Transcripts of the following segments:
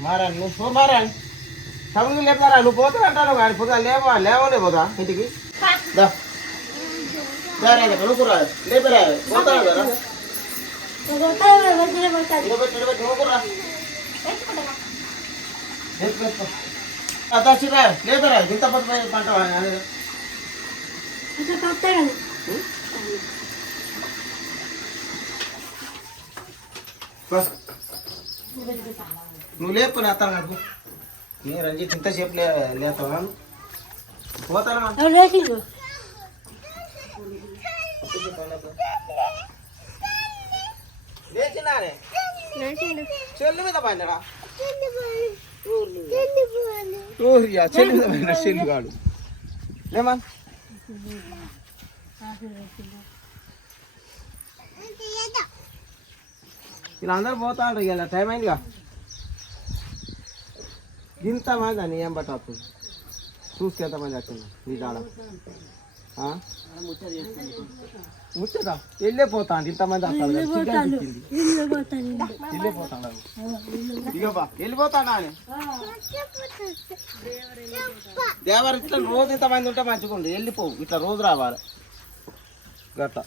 మారాను నువ్వు మారాను తమ్ముడు లేపుతారా నువ్వు పోతా అంటాను కానీ పోతా లేవలే పోతా ఇంటికి నువ్వురా లేపరా పోతాను కదా లేపరా ఇంత పంట నువ్వు లేపుకుని వస్తాను నాకు నీ రంజిత్ ఇంతసేపు లేతావా పోతానమ్మా లేచినారే చెల్లు మీద పడినడా చెల్లు మీద పడిన చెల్లు కాడు లేమా ఇలా అందరు పోతా ఉంటారు ఇలా టైం అయిందిగా ఇంతమంది అని ఏం పట్టు చూస్తే ఎంతమంది వచ్చింది నీ కాడ ముచ్చదా వెళ్ళే పోతా అండి ఇంతమంది వస్తారు వెళ్ళిపోతాడు ఇగబా వెళ్ళిపోతాడా అని దేవరు ఇట్లా రోజు ఇంతమంది ఉంటే మంచిగా ఉంది వెళ్ళిపోవు ఇట్లా రోజు రావాలి గట్లా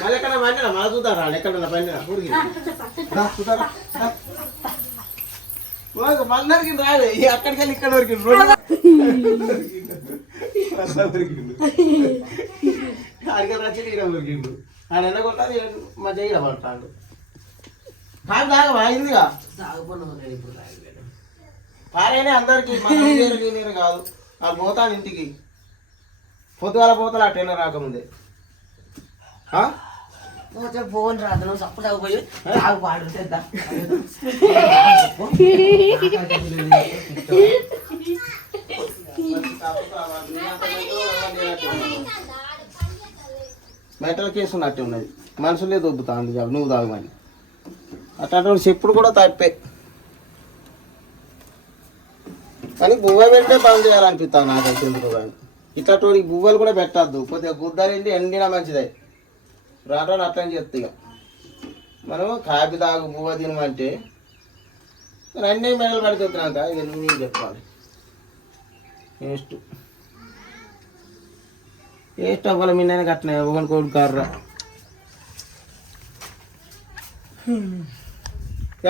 మళ్ళీ ఎక్కడ పండినా మళ్ళీ చూద్దారా ఎక్కడ పండినా ఊరికి మళ్ళీ రాలే అక్కడికి వెళ్ళి ఇక్కడ వరకు అడిగి వచ్చి ఈడ ఉరికిండు ఆయన ఎన్నగొట్టాలి మంచిగా ఈడ పడతాడు కాదు తాగ అయిందిగా పారైనా అందరికి నీరు కాదు వాళ్ళు పోతాను ఇంటికి పొద్దుగాల పోతాను ఆ ట్రైనర్ రాకముందే ఫోన్ రాదు నువ్వు సప్పుడు పోయి తాగు పాడు తెద్దా మెటల్ కేసు ఉన్నట్టు ఉన్నది మనుషులే దొబ్బుతా ఉంది నువ్వు తాగమని అట్లాంటి చెప్పుడు కూడా తప్పే కానీ బువ్వ పెడితే బంద్ చేయాలనిపిస్తాను నాకు అయితే ఎందుకు కానీ ఇట్లాంటి బువ్వలు కూడా పెట్టద్దు కొద్దిగా గుద్దరిండి ఎండినా మంచిదే రాను రాను అట్లని చెప్తా ఇక మనం కాపీ తాగు బువ్వ తినమంటే రెండే మెడలు పడిపోతున్నాక ఇక నువ్వు చెప్పాలి టేస్ట్ అవ్వాలి మిన్న కట్టినా ఒకటి కోడి కర్ర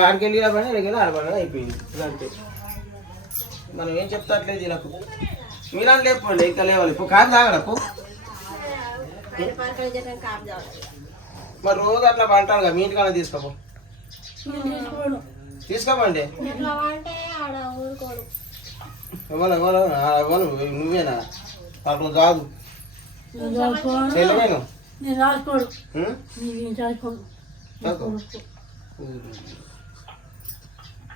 ఆడికి వెళ్ళి పని వెళ్ళి ఆడపడ అయిపోయింది అంతే మనం ఏం చెప్తా అట్లేదు నాకు మీరా లేకపోండి ఇంకా లేవాలి ఇప్పుడు కాపీ తాగడప్పు మరి రోజు అట్లా పంటాను కదా మీ ఇంటికన్నా తీసుకోపో తీసుకోమండి ఎవరు నువ్వేనా అట్లా కాదు చెల్లెను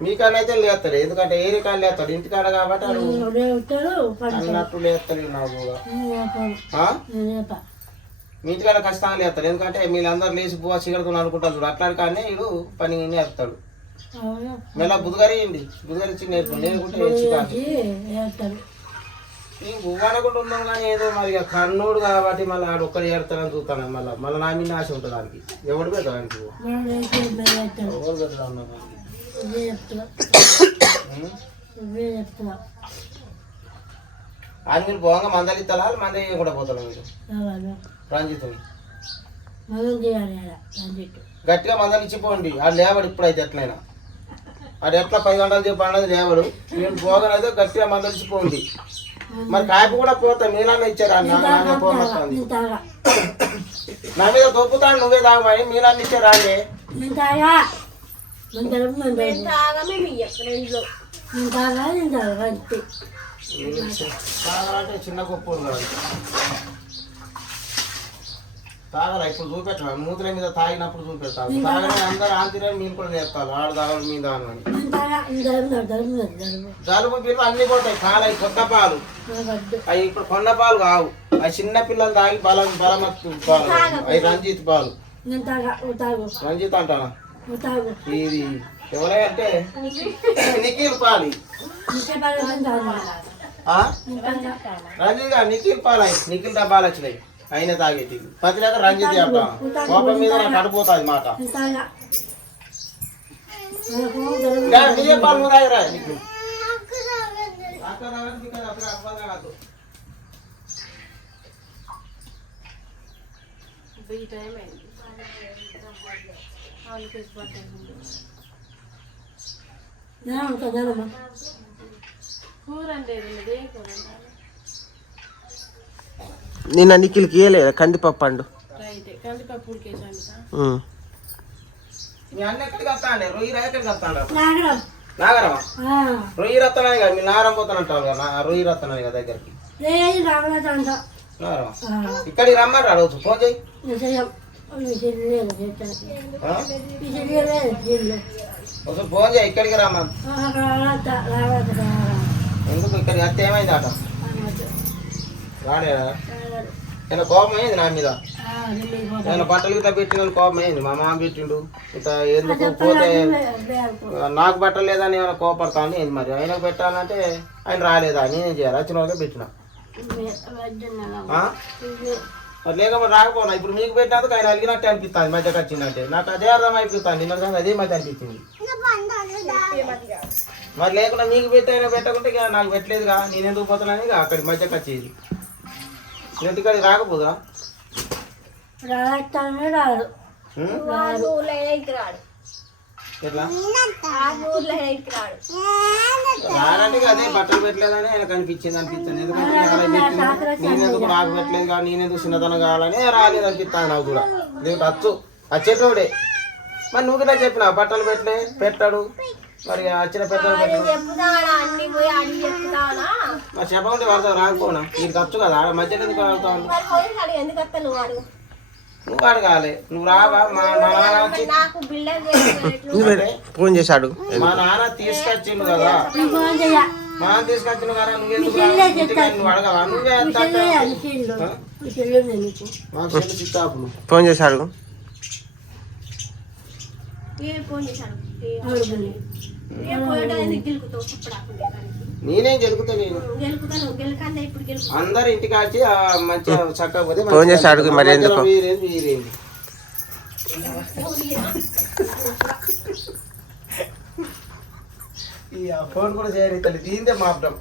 మీకన్నా అయితే లేస్తాడు ఎందుకంటే ఏరి కాళ్ళు లేస్తాడు ఇంటికాడ కాబట్టి అన్నట్టు లేస్తాడు నాకు మీ ఇంటికాడ ఖచ్చితంగా లేస్తాడు ఎందుకంటే మీరందరూ లేచి పోవా చీకడుకుని అనుకుంటారు చూడు అట్లాంటి కానీ వీడు పని నేర్పుతాడు మళ్ళీ బుధగారిచ్చి నేర్పు నేర్పుకుంటే బువ్వనకుండా ఉన్నాం కానీ ఏదో మరి కర్ణుడు కాబట్టి మళ్ళీ ఆడు ఒక్కడు ఏడతాడని చూస్తాను మళ్ళీ నా మీద ఆశ ఉంటుంది దానికి ఎవడు పెట్టడానికి ఎవరు పెడతా ఉన్నారు అది మీరు బాగా మందలు ఇస్తారా మంద కూడా పోతారా మీరు రంజిత్ గట్టిగా మందలు ఇచ్చిపోండి ఆడు లేవాడు ఇప్పుడైతే ఎట్లయినా ఆడు ఎట్లా 10 గంటలు చెప్పి అన్నది లేవాడు నేను పోగానైతే గట్టిగా మందలు ఇచ్చిపోండి మరి కాయపు కూడా పోతా మీలానే ఇచ్చారా పోతుంది నా మీద దొప్పుతాను నువ్వే తాగమని మీలాన్ని ఇచ్చారా అండి తాగాలంటే చిన్న గొప్ప తాగల ఇప్పుడు చూపెట్టాలి మూతుల మీద తాగినప్పుడు చూపెడతాను తాగని అందరూ ఆంతిరే మీరు కూడా నేర్తారు ఆడు తాగలు మీ దాని జలుబు పిల్లలు అన్ని పోతాయి పాలు అవి కొత్త పాలు అవి ఇప్పుడు కొన్న పాలు కావు అవి చిన్న పిల్లలు తాగి బలమత్తు పాలు అవి రంజిత్ పాలు రంజిత్ అంటానా ఇది ఎవరంటే నిఖిల్ పాలు రంజిత్ గారు నిఖిల్ పాలు నిఖిల్ డబ్బాలు వచ్చినాయి అయినా తాగేటి ప్రతి దగ్గర రంజిత్ చెప్పా కోపం మీద నాకు అడిపోతుంది మాట నీకే పాలు నువ్వు తాగిరా నీకు నిన్న నిఖిల్కి ఇయ్యలేదా కందిపప్పు పండు మీ అన్న ఎక్కడికి వస్తాండి రొయ్యి ఎక్కడికి వస్తాడు నాగరమా రొయ్యి రత్తనాయి కదా మీ నాగరం పోతానంటావు కదా రొయ్యి రత్తనాయి కదా దగ్గరికి నాగరమా ఇక్కడికి రమ్మని అడగచ్చు ఫోన్ చేయి ఒకసారి ఫోన్ చేయి ఇక్కడికి రమ్మని ఎందుకు ఇక్కడికి వస్తే ఏమైంది అట రాడేదా నేను కోపం అయింది నా మీద నేను బట్టలు ఇట్లా పెట్టిన కోపం అయింది మా మామ పెట్టిండు ఇట్లా ఎందుకు పోతే నాకు బట్టలు లేదని ఏమైనా కోపడతాను ఏంది మరి ఆయనకు పెట్టాలంటే ఆయన రాలేదా నేనేం చేయాలి వచ్చిన వాళ్ళకే పెట్టిన మరి లేకపోతే రాకపోనా ఇప్పుడు మీకు పెట్టినందుకు ఆయన అలిగినట్టే అనిపిస్తుంది మధ్యకి వచ్చిందంటే నాకు అదే అర్థం అయిపోతుంది నిన్న అదే మధ్య అనిపించింది మరి లేకుండా మీకు పెట్టి అయినా పెట్టకుంటే ఇక నాకు పెట్టలేదుగా నేను ఎందుకు పోతున్నాను ఇక అక్కడికి మధ్యకి వచ్చేది ఇంటికాడికి రాకపోదా ఎట్లా రానంటే అదే బట్టలు పెట్టలేదని ఆయన కనిపించింది ఎందుకంటే నేనెందుకు నాకు పెట్టలేదు కానీ నేనెందుకు చిన్నతనం కావాలని రాలేదు అనిపిస్తాను నాకు కూడా లేదు వచ్చేటోడే మరి నువ్వు కూడా చెప్పినా బట్టలు పెట్టాడు మరి వచ్చిన పెద్దలు మరి చెప్పకుంటే వాడతావు రాకపోనా నీకు ఖర్చు కదా మధ్యలో ఎందుకు వాడతావు నువ్వు అడగాలి నువ్వు రావా మా నాన్న వచ్చి ఫోన్ చేశాడు మా నాన్న తీసుకొచ్చిండు కదా మా నాన్న తీసుకొచ్చిండు కదా నువ్వెందుకు నువ్వు అడగవా నువ్వే మాకు చిత్తాపులు ఫోన్ చేశాడు నేనేం గెలుకుతా నేను అందరు ఇంటికి వచ్చి మంచిగా చక్కకపోతే ఫోన్ చేసి అడుగు మరి ఎందుకు ఫోన్ కూడా చేయాలి తల్లి దీందే మాపడం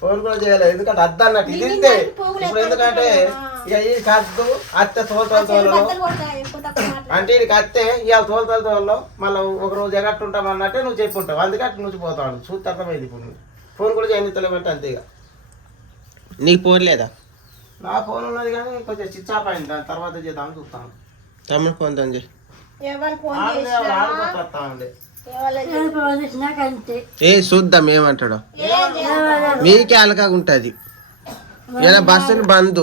ఫోన్ కూడా చేయాలి ఎందుకంటే అద్దా అన్నట్టు ఇది ఇప్పుడు ఎందుకంటే ఇక ఈ కద్దు అత్తే తోలు అంటే ఇది అత్తే ఇవాళ తోలు మళ్ళీ ఒక రోజు ఎగట్టుంటాం అన్నట్టే నువ్వు చెప్పుంటావు అందుకే అట్లా నుంచి పోతావు చూస్తే అర్థమైంది ఇప్పుడు నువ్వు ఫోన్ కూడా చేయనిస్తలేమంటే అంతే ఇక నీకు ఫోన్ లేదా నా ఫోన్ ఉన్నది కానీ కొంచెం స్విచ్ ఆఫ్ అయింది దాని తర్వాత చేద్దామని చూస్తాను తమ్ముడు ఫోన్ తంది ఆడుకుంటే చూద్దాం ఏమంటాడో మీకే అలకాగా ఉంటుంది ఇలా బస్సులు బంద్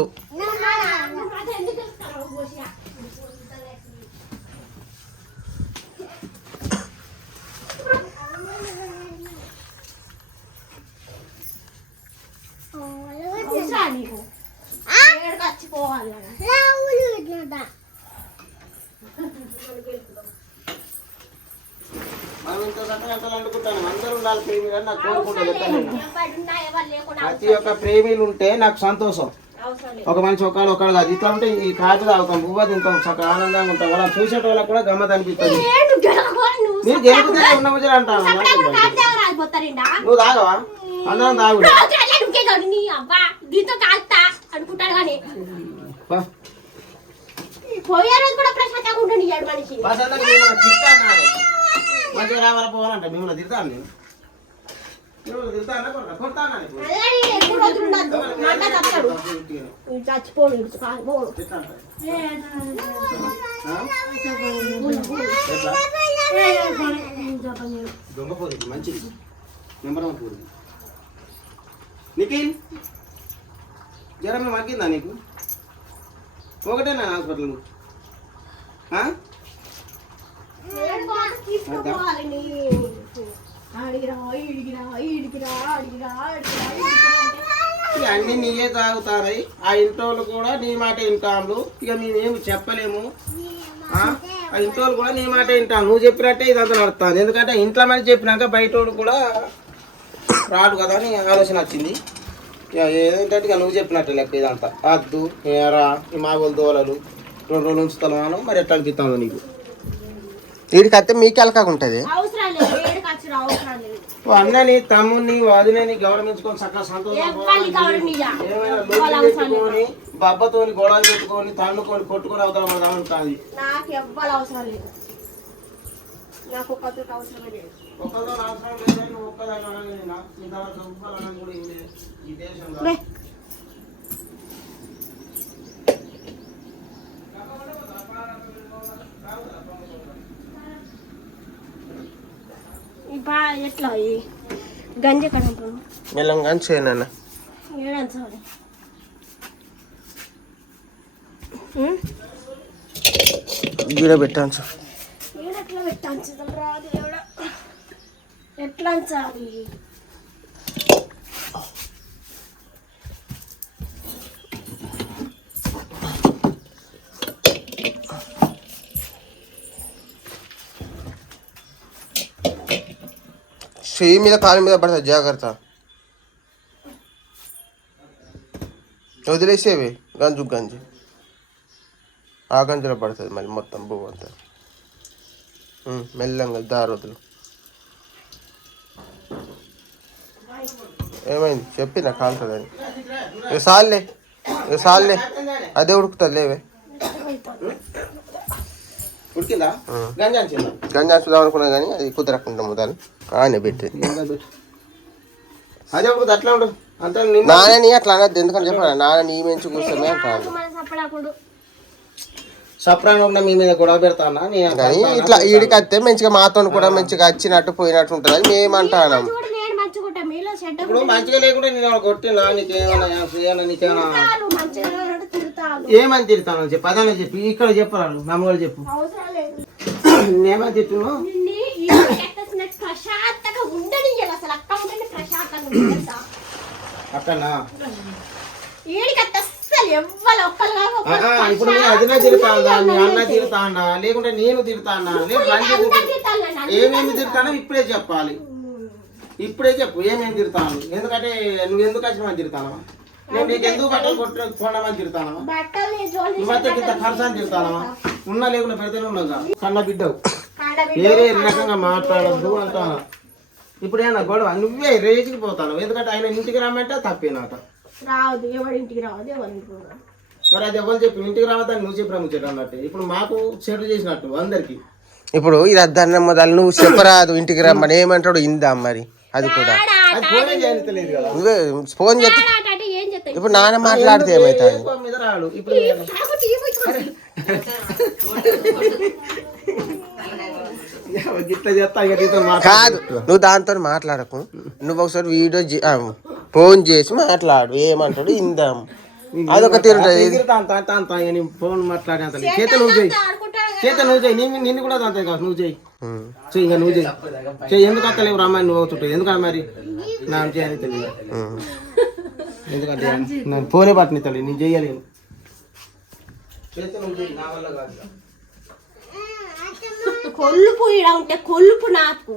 మనం ఇంత చక్కగా అనుకుంటాను అందరూ ఉండాలి ప్రేమిలు అని నాకు కోరుకుంటాను ప్రతి ఒక్క ప్రేమిలు ఉంటే నాకు సంతోషం ఒక మనిషి ఒకళ్ళు కాదు ఇట్లా ఉంటే ఈ కాదు తాగుతాం పువ్వ తింటాం చక్కగా ఆనందంగా ఉంటాం వాళ్ళని చూసేట వాళ్ళకి కూడా గమ్మత్ అనిపిస్తుంది మీరు గెలిపితే ఉన్న ముజలు అంటాను నువ్వు తాగవా అందరం తాగు మంచిగా రావాలా పోవాలంట మిమ్మల్ని తిడతాను నేను మిమ్మల్ని తిడతాను కొడతాను దొంగపోదు మంచిది నెంబర్ 1 పోదు నిఖిల్ జ్వరం మగ్గిందా నీకు ఒకటేనా హాస్పిటల్ అన్ని నీయే తాగుతారై ఆ ఇంటోళ్ళు కూడా నీ మాట వింటాము ఇక మేమేమి చెప్పలేము ఆ ఇంటోళ్ళు కూడా నీ మాట వింటాం నువ్వు చెప్పినట్టే ఇదంతా నడుస్తాను ఎందుకంటే ఇంట్లో మంది చెప్పినాక బయట కూడా రాడు కదా అని ఆలోచన వచ్చింది. ఇక ఏదంటే ఇక నువ్వు చెప్పినట్టు లెక్క ఇదంతా అద్దు ఏరా ఈ మా వాళ్ళు దోలలు 2 రోజులు ఉంచుతాను. మరి ఎట్లా అనిపిస్తాను నీకు? వీడికి అత్తే మీకు ఎలకాగా ఉంటుంది. అన్నని తమ్ముని వదినని గౌరవించుకొని చక్కగా సంతోషం ఏమైనా పెట్టుకొని బబ్బతోని గొడవలు పెట్టుకొని తన్నుకొని కొట్టుకొని అవుతాం మనం ఉంటుంది. నాకు ఎవ్వరు అవసరం లేదు. నాకు ఒక్కరికి అవసరమే లేదు. ఒక్కదో అవసరం లేదని నువ్వు ఒక్కదాని అనగా ఇంతవరకు ఒక్కదాని కూడా ఏం లేదు ఈ దేశంలో. ఎట్లా గంజి కడుపు మెల్లంగా చేయనన్న ఏడంచాలి. గీడ పెట్టాను ఏడెట్లా పెట్టాను రాదు. ఎట్లా అంచాలి? చెయ్యి మీద కాలు మీద పడుతుంది, జాగ్రత్త. వదిలేసేవి గంజి ఆ గంజలో పడుతుంది మళ్ళీ మొత్తం పువ్వు అంతా. మెల్లంగా దారి వదులు. ఏమైంది చెప్పినా కాలుతుందని. ఇక సాల్లే అదే ఉడుకుతుంది లేవే. గంజి అంచుదాం అనుకున్నా కానీ అది కుదరకుండా దాన్ని ఆయన పెట్టి అదే అట్లా ఉండదు అంతా నాన్నని అట్లా అనద్దు. ఎందుకని చెప్పాను, నాన్న నీ మంచి కూర్చొని అంటాను. సప్రాన్ మీ మీద గొడవ పెడతానా కానీ ఇట్లా ఈడికి వస్తే మంచిగా మాతో కూడా మంచిగా వచ్చినట్టు పోయినట్టు ఉంటుంది అని మేమంటాను. ఇప్పుడు మంచిగా లేకుండా నేను కొట్టినా నీకేమన్నా ఏమని తిడతాను చెప్పి అదనే చెప్పి ఇక్కడ చెప్పరాను నమ్మగారు చెప్పు. నేమని తిట్టును అక్కడనా ఇప్పుడు నేను అదినే తిడతానా మీ అన్న తిడతానా లేకుంటే నేను తిడతానా ఏమేమి తిడతానో ఇప్పుడే చెప్పాలి. ఇప్పుడే చెప్పు ఏమేమి తిడతాను. ఎందుకంటే నువ్వు ఎందుకు వచ్చినామని తిడతానా? నేను నీకు ఎందుకు బట్టలు కొట్టమని తిడతానా? ఈ మధ్య ఇంత ఖర్చు తిడతానా? ఉన్నా లేకుండా పెడితేనే ఉన్నాగా కన్న బిడ్డవు వేరే రకంగా మాట్లాడద్దు అంటాను. ఇప్పుడు ఏమన్నా గొడవ నువ్వే రేజికి పోతాను. ఎందుకంటే ఆయన ఇంటికి రమ్మంటే తప్పేనాట రావద్దు. ఎవరింటికి రావద్దు ఎవరింటికి. మరి అది ఎవరు చెప్పి ఇంటికి రావద్దని నువ్వు చెప్పినా ముచ్చట అన్నట్టు. ఇప్పుడు మాకు సెటిల్ చేసినట్టు అందరికి. ఇప్పుడు ఇది అద్దన్న మొదలు నువ్వు చెప్పరాదు ఇంటికి రమ్మని ఏమంటాడు ఇందా మరి అది కూడా అది ఫోనే చేయలేదు కదా. నువ్వే ఫోన్ చేస్తా. ఇప్పుడు నాన్న మాట్లాడితే ఏమవుతుంది? మీద రాడు ఇప్పుడు కాదు నువ్వు దాంతో మాట్లాడకు. నువ్వు ఒకసారి వీడియో ఫోన్ చేసి మాట్లాడు ఏమంటాడు ఇందాం. అదొక తీరుంటుంది. ఫోన్ మాట్లాడేంత చేత నువ్వు చేయి నిన్ను కూడా అంతే కాదు నువ్వు చేయి ఇంకా నువ్వు చేయి ఎందుకు అత్తలేవు రామాయణ నువ్వు అవుతుంటావు ఎందుకని మరి నా చేయని తెలియదు. ఎందుకంటే నేను ఫోనే పట్టిన తల్లి నేను చెయ్యలేను. చేత నువ్వు చేయి నా వల్ల కాదు. కొల్లుపు ఇడ ఉంటే కొల్లుపు నాకు